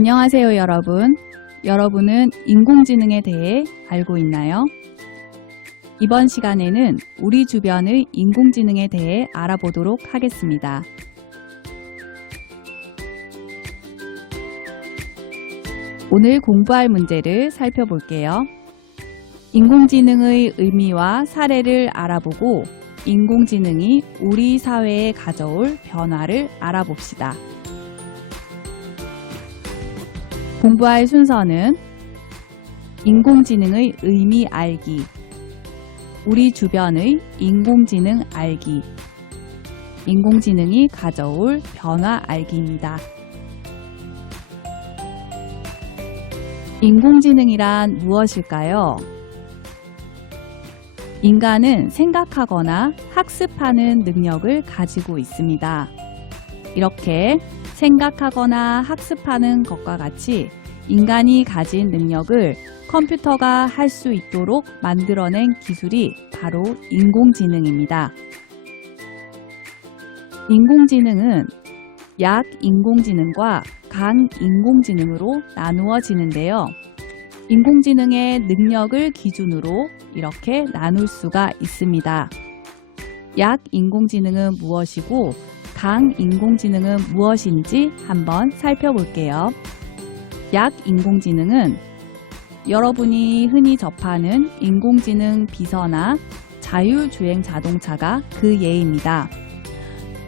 안녕하세요, 여러분. 여러분은 인공지능에 대해 알고 있나요? 이번 시간에는 우리 주변의 인공지능에 대해 알아보도록 하겠습니다. 오늘 공부할 문제를 살펴볼게요. 인공지능의 의미와 사례를 알아보고 인공지능이 우리 사회에 가져올 변화를 알아봅시다. 공부할 순서는 인공지능의 의미 알기, 우리 주변의 인공지능 알기, 인공지능이 가져올 변화 알기입니다. 인공지능이란 무엇일까요? 인간은 생각하거나 학습하는 능력을 가지고 있습니다. 이렇게 생각하거나 학습하는 것과 같이 인간이 가진 능력을 컴퓨터가 할 수 있도록 만들어낸 기술이 바로 인공지능입니다. 인공지능은 약 인공지능과 강 인공지능으로 나누어지는데요. 인공지능의 능력을 기준으로 이렇게 나눌 수가 있습니다. 약 인공지능은 무엇이고 강 인공지능은 무엇인지 한번 살펴볼게요. 약 인공지능은 여러분이 흔히 접하는 인공지능 비서나 자율주행 자동차가 그 예입니다.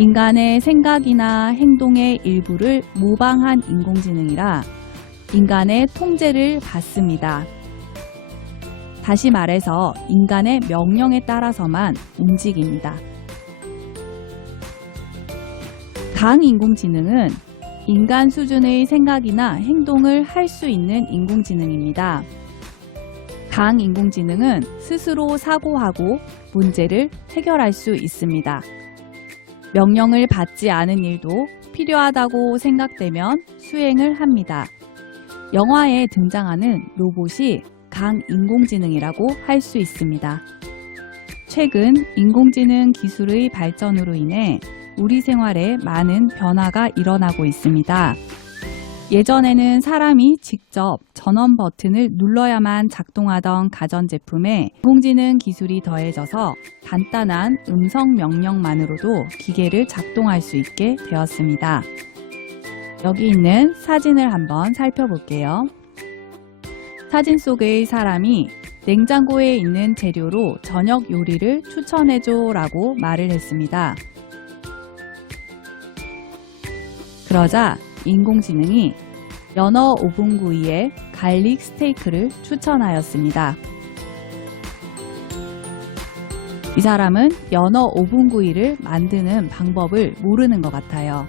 인간의 생각이나 행동의 일부를 모방한 인공지능이라 인간의 통제를 받습니다. 다시 말해서 인간의 명령에 따라서만 움직입니다. 강인공지능은 인간 수준의 생각이나 행동을 할 수 있는 인공지능입니다. 강인공지능은 스스로 사고하고 문제를 해결할 수 있습니다. 명령을 받지 않은 일도 필요하다고 생각되면 수행을 합니다. 영화에 등장하는 로봇이 강인공지능이라고 할 수 있습니다. 최근 인공지능 기술의 발전으로 인해 우리 생활에 많은 변화가 일어나고 있습니다. 예전에는 사람이 직접 전원 버튼을 눌러야만 작동하던 가전제품에 인공지능 기술이 더해져서 간단한 음성 명령만으로도 기계를 작동할 수 있게 되었습니다. 여기 있는 사진을 한번 살펴볼게요. 사진 속의 사람이 냉장고에 있는 재료로 저녁 요리를 추천해줘 라고 말을 했습니다. 그러자 인공지능이 연어 오븐 구이에 갈릭 스테이크를 추천하였습니다. 이 사람은 연어 오븐 구이를 만드는 방법을 모르는 것 같아요.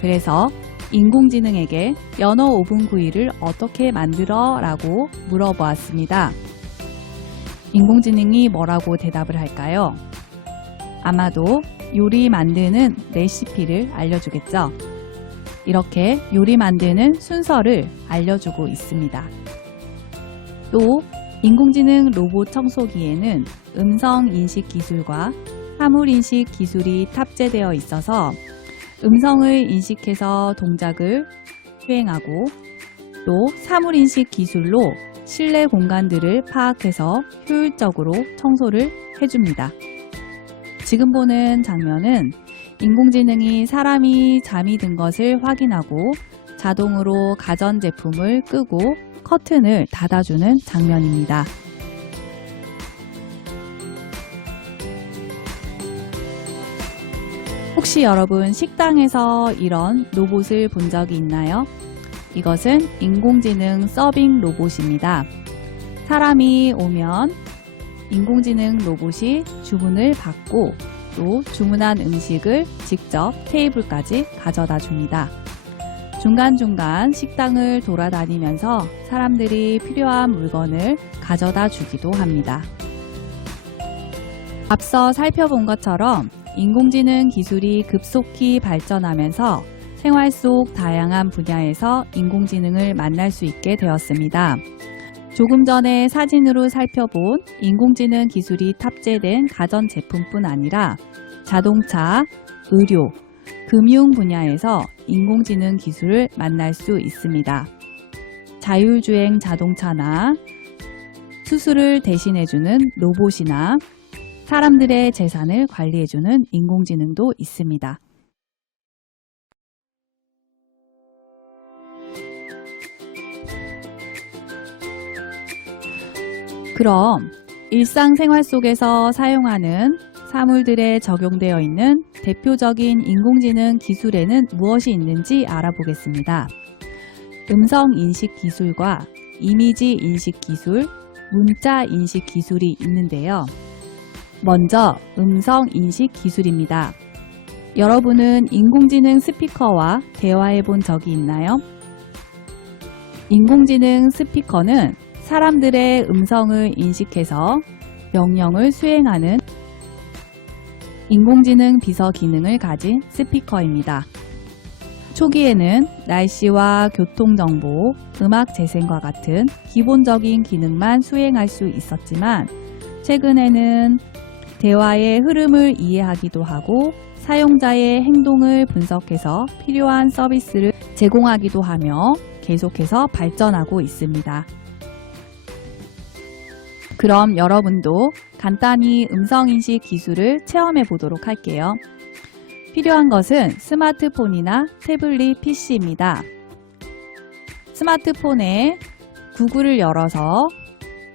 그래서 인공지능에게 연어 오븐 구이를 어떻게 만들어? 라고 물어보았습니다. 인공지능이 뭐라고 대답을 할까요? 아마도 요리 만드는 레시피를 알려주겠죠. 이렇게 요리 만드는 순서를 알려주고 있습니다. 또 인공지능 로봇 청소기에는 음성 인식 기술과 사물 인식 기술이 탑재되어 있어서 음성을 인식해서 동작을 수행하고 또 사물 인식 기술로 실내 공간들을 파악해서 효율적으로 청소를 해줍니다. 지금 보는 장면은 인공지능이 사람이 잠이 든 것을 확인하고 자동으로 가전제품을 끄고 커튼을 닫아주는 장면입니다. 혹시 여러분 식당에서 이런 로봇을 본 적이 있나요? 이것은 인공지능 서빙 로봇입니다. 사람이 오면 인공지능 로봇이 주문을 받고 또 주문한 음식을 직접 테이블까지 가져다 줍니다. 중간중간 식당을 돌아다니면서 사람들이 필요한 물건을 가져다 주기도 합니다. 앞서 살펴본 것처럼 인공지능 기술이 급속히 발전하면서 생활 속 다양한 분야에서 인공지능을 만날 수 있게 되었습니다. 조금 전에 사진으로 살펴본 인공지능 기술이 탑재된 가전제품뿐 아니라 자동차, 의료, 금융 분야에서 인공지능 기술을 만날 수 있습니다. 자율주행 자동차나 수술을 대신해주는 로봇이나 사람들의 재산을 관리해주는 인공지능도 있습니다. 그럼 일상생활 속에서 사용하는 사물들에 적용되어 있는 대표적인 인공지능 기술에는 무엇이 있는지 알아보겠습니다. 음성 인식 기술과 이미지 인식 기술, 문자 인식 기술이 있는데요. 먼저 음성 인식 기술입니다. 여러분은 인공지능 스피커와 대화해 본 적이 있나요? 인공지능 스피커는 사람들의 음성을 인식해서 명령을 수행하는 인공지능 비서 기능을 가진 스피커입니다. 초기에는 날씨와 교통정보, 음악 재생과 같은 기본적인 기능만 수행할 수 있었지만 최근에는 대화의 흐름을 이해하기도 하고 사용자의 행동을 분석해서 필요한 서비스를 제공하기도 하며 계속해서 발전하고 있습니다. 그럼 여러분도 간단히 음성인식 기술을 체험해 보도록 할게요. 필요한 것은 스마트폰이나 태블릿 PC입니다. 스마트폰에 구글을 열어서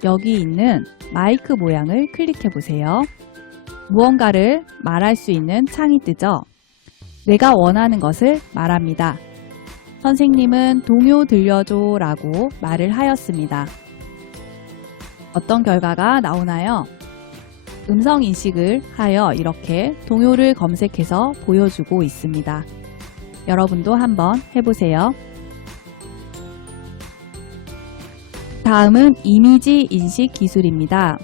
여기 있는 마이크 모양을 클릭해 보세요. 무언가를 말할 수 있는 창이 뜨죠. 내가 원하는 것을 말합니다. 선생님은 동요 들려줘 라고 말을 하였습니다. 어떤 결과가 나오나요? 음성 인식을 하여 이렇게 동요를 검색해서 보여주고 있습니다. 여러분도 한번 해보세요. 다음은 이미지 인식 기술입니다.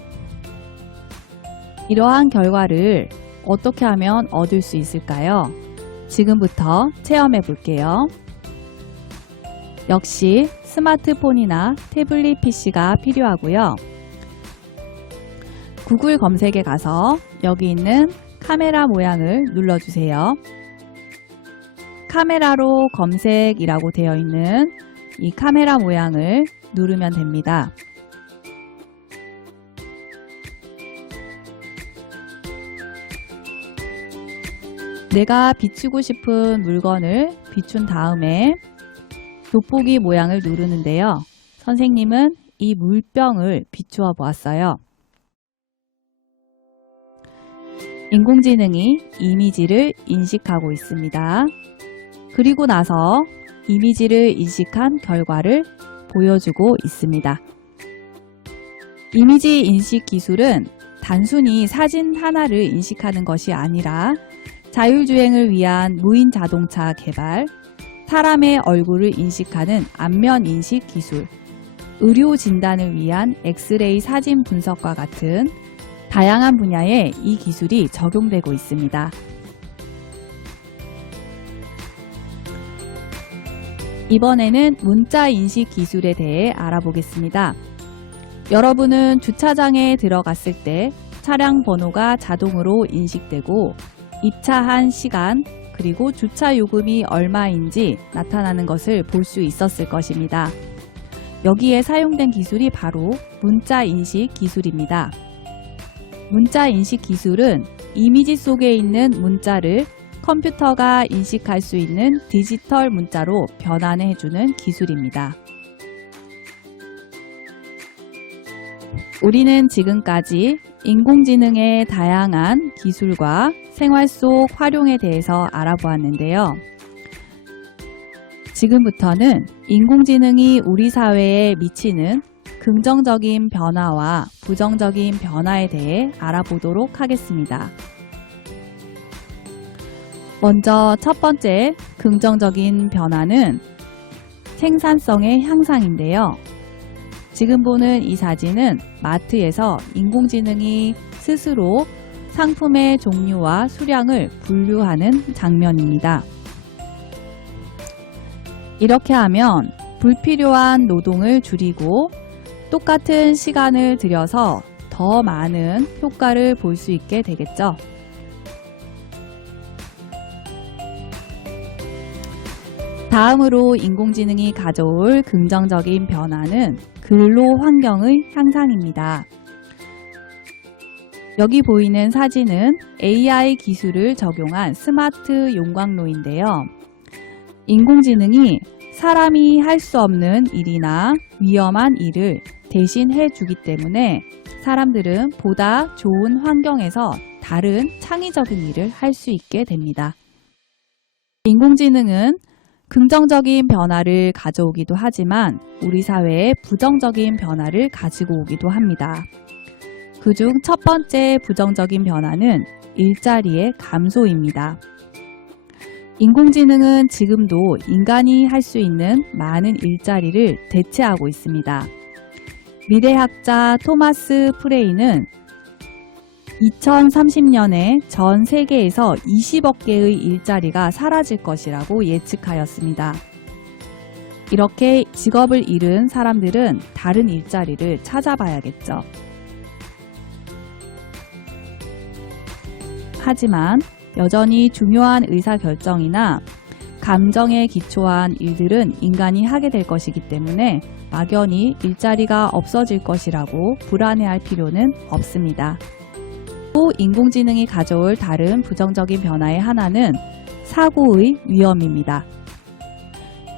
이러한 결과를 어떻게 하면 얻을 수 있을까요? 지금부터 체험해 볼게요. 역시 스마트폰이나 태블릿 PC가 필요하고요. 구글 검색에 가서 여기 있는 카메라 모양을 눌러주세요. 카메라로 검색이라고 되어 있는 이 카메라 모양을 누르면 됩니다. 내가 비추고 싶은 물건을 비춘 다음에 돋보기 모양을 누르는데요. 선생님은 이 물병을 비추어 보았어요. 인공지능이 이미지를 인식하고 있습니다. 그리고 나서 이미지를 인식한 결과를 보여주고 있습니다. 이미지 인식 기술은 단순히 사진 하나를 인식하는 것이 아니라 자율주행을 위한 무인 자동차 개발, 사람의 얼굴을 인식하는 안면 인식 기술, 의료 진단을 위한 엑스레이 사진 분석과 같은 다양한 분야에 이 기술이 적용되고 있습니다. 이번에는 문자 인식 기술에 대해 알아보겠습니다. 여러분은 주차장에 들어갔을 때 차량 번호가 자동으로 인식되고 입차한 시간 그리고 주차 요금이 얼마인지 나타나는 것을 볼 수 있었을 것입니다. 여기에 사용된 기술이 바로 문자 인식 기술입니다. 문자 인식 기술은 이미지 속에 있는 문자를 컴퓨터가 인식할 수 있는 디지털 문자로 변환해주는 기술입니다. 우리는 지금까지 인공지능의 다양한 기술과 생활 속 활용에 대해서 알아보았는데요. 지금부터는 인공지능이 우리 사회에 미치는 긍정적인 변화와 부정적인 변화에 대해 알아보도록 하겠습니다. 먼저 첫 번째 긍정적인 변화는 생산성의 향상인데요. 지금 보는 이 사진은 마트에서 인공지능이 스스로 상품의 종류와 수량을 분류하는 장면입니다. 이렇게 하면 불필요한 노동을 줄이고 똑같은 시간을 들여서 더 많은 효과를 볼 수 있게 되겠죠. 다음으로 인공지능이 가져올 긍정적인 변화는 근로 환경의 향상입니다. 여기 보이는 사진은 AI 기술을 적용한 스마트 용광로인데요. 인공지능이 사람이 할 수 없는 일이나 위험한 일을 대신 해주기 때문에 사람들은 보다 좋은 환경에서 다른 창의적인 일을 할 수 있게 됩니다. 인공지능은 긍정적인 변화를 가져오기도 하지만 우리 사회에 부정적인 변화를 가지고 오기도 합니다. 그중 첫 번째 부정적인 변화는 일자리의 감소입니다. 인공지능은 지금도 인간이 할 수 있는 많은 일자리를 대체하고 있습니다. 미래학자 토마스 프레이는 2030년에 전 세계에서 20억 개의 일자리가 사라질 것이라고 예측하였습니다. 이렇게 직업을 잃은 사람들은 다른 일자리를 찾아봐야겠죠. 하지만 여전히 중요한 의사결정이나 감정에 기초한 일들은 인간이 하게 될 것이기 때문에 막연히 일자리가 없어질 것이라고 불안해할 필요는 없습니다. 또 인공지능이 가져올 다른 부정적인 변화의 하나는 사고의 위험입니다.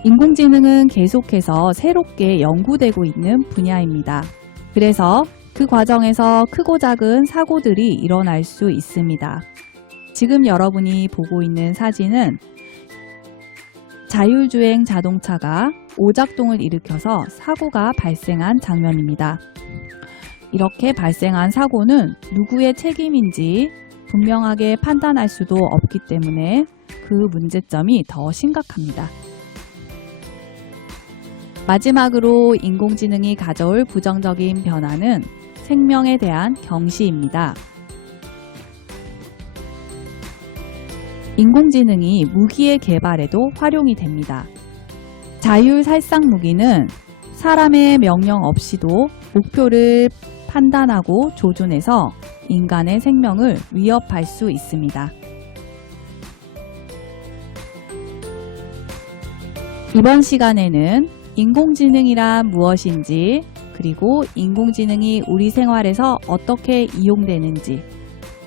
인공지능은 계속해서 새롭게 연구되고 있는 분야입니다. 그래서 그 과정에서 크고 작은 사고들이 일어날 수 있습니다. 지금 여러분이 보고 있는 사진은 자율주행 자동차가 오작동을 일으켜서 사고가 발생한 장면입니다. 이렇게 발생한 사고는 누구의 책임인지 분명하게 판단할 수도 없기 때문에 그 문제점이 더 심각합니다. 마지막으로 인공지능이 가져올 부정적인 변화는 생명에 대한 경시입니다. 인공지능이 무기의 개발에도 활용이 됩니다. 자율살상 무기는 사람의 명령 없이도 목표를 판단하고 조준해서 인간의 생명을 위협할 수 있습니다. 이번 시간에는 인공지능이란 무엇인지 그리고 인공지능이 우리 생활에서 어떻게 이용되는지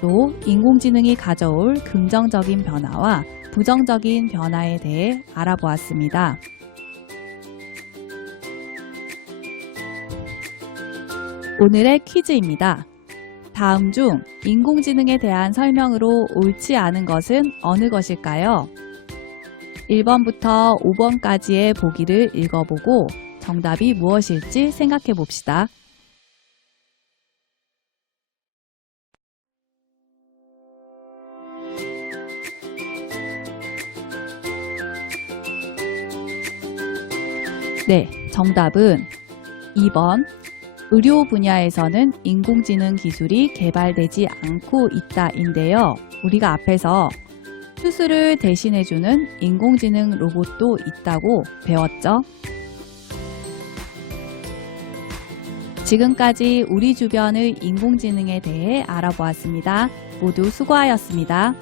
또 인공지능이 가져올 긍정적인 변화와 부정적인 변화에 대해 알아보았습니다. 오늘의 퀴즈입니다. 다음 중 인공지능에 대한 설명으로 옳지 않은 것은 어느 것일까요? 1번부터 5번까지의 보기를 읽어보고 정답이 무엇일지 생각해 봅시다. 네, 정답은 2번. 의료 분야에서는 인공지능 기술이 개발되지 않고 있다인데요. 우리가 앞에서 수술을 대신해주는 인공지능 로봇도 있다고 배웠죠? 지금까지 우리 주변의 인공지능에 대해 알아보았습니다. 모두 수고하였습니다.